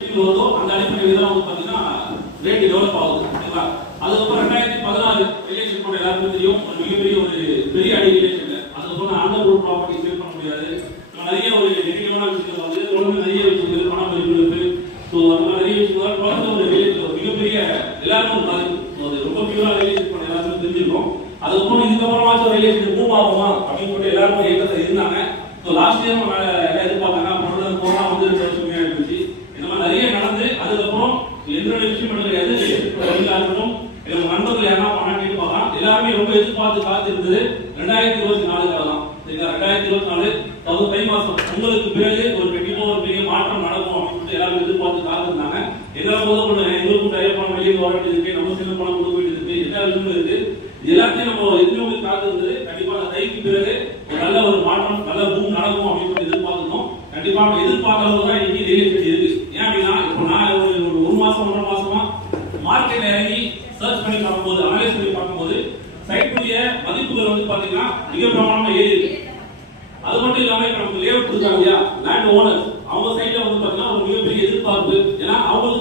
வருதோ அந்த அடிப்படையில் தான் வந்து பார்த்தீங்கன்னா ரேட் டெவலப் ஆகுது. ஓகேங்களா? அதுக்கப்புறம் 2016 ரிலேஷன் கூட எல்லாருக்கும் தெரியும், ஒரு மிகப்பெரிய ஒரு பெரிய அடி ரிலேஷன். அதுக்கப்புறம் அந்த குரூப் ப்ராப்பர்ட்டி சேல் பண்ண முடியாது. நிறைய ஒரு நெகட்டிவான விஷயங்கள் வந்து தொடர்ந்து நிறைய விஷயங்கள் பணம் இருக்கு. ஸோ அதெல்லாம் நிறைய விஷயங்கள் தொடர்ந்து ஒரு ரிலேஷன் ஒரு மிகப்பெரிய எல்லாருக்கும் பாதிக்கும். அது ரொம்ப பியூரா ரிலேஷன் பண்ண எல்லாருக்கும் தெரிஞ்சிருக்கும். அதுக்கப்புறம் இதுக்கப்புறமாச்சும் ஒரு ரிலேஷன் மூவ் ஆகுமா அப்படின்னு சொல்லிட்டு எல்லாருக்கும் ஏற்றத்தில் இருந்தாங்க. ஸோ லாஸ்ட் இயர் என்ன எதிர்பார்த்தாங்க, கொரோனா வந்து 2 வருஷம் ஆயிடுச்சு. இந்த மாதிரி நிறைய நடந்து அதுக்கப்புறம் என்னோட விஷயம் கிடையாது, இருக்கட்டும் எங்க நண்பர்கள் யாரா பண்ணா கேட்டு பார்க்கலாம். எல்லாருமே ரொம்ப எதிர்பார்த்து காத்து இருந்தது 2024 தான். சரிங்களா? 2024 அதாவது தை மாசம் உங்களுக்கு பிறகு ஒரு கண்டிப்பா ஒரு பெரிய மாற்றம் நடக்கும் அப்படின்னு எல்லாரும் எதிர்பார்த்து காத்திருந்தாங்க. எங்களால் போதும் எங்களுக்கும் நிறைய பணம் வெளியே வர வேண்டியது, நம்ம சின்ன பணம் கொடுக்க வேண்டியது, எல்லா விஷயமும் இருக்கு. எல்லாத்தையும் நம்ம எதுவுமே காத்து இருந்தது. கண்டிப்பா அந்த தைக்கு பிறகு ஒரு நல்ல ஒரு மாற்றம், நல்ல பூம் நடக்கும் அப்படின்னு எதிர்பார்க்கணும். கண்டிப்பா நம்ம எதிர்பார்க்கறது தான் இன்னைக்கு ரியல் எஸ்டேட் இருக்கு. ஏன் அப்படின்னா இப்போ நான் ஒரு மாசம் 1.5 மாசமா மார்க்கெட்ல இறங்கி சர்ச் பண்ணி பார்க்கும்போது, அனலைஸ் பண்ணி பார்க்கும்போது சைட்டுடைய மதிப்புகள் வந்து பாத்தீங்கன்னா மிக பிரமாணமா ஏறி இருக்கு. அது மட்டும் இல்லாம இப்ப நமக்கு லேஅவுட் கொடுத்தாங்க இல்லையா, லேண்ட் ஓனர் அவங்க சைட்ல வந்து பாத்தீங்கன்னா ஒரு மிகப்பெரிய எதிர்பார்ப்பு. ஏன்னா அவங்க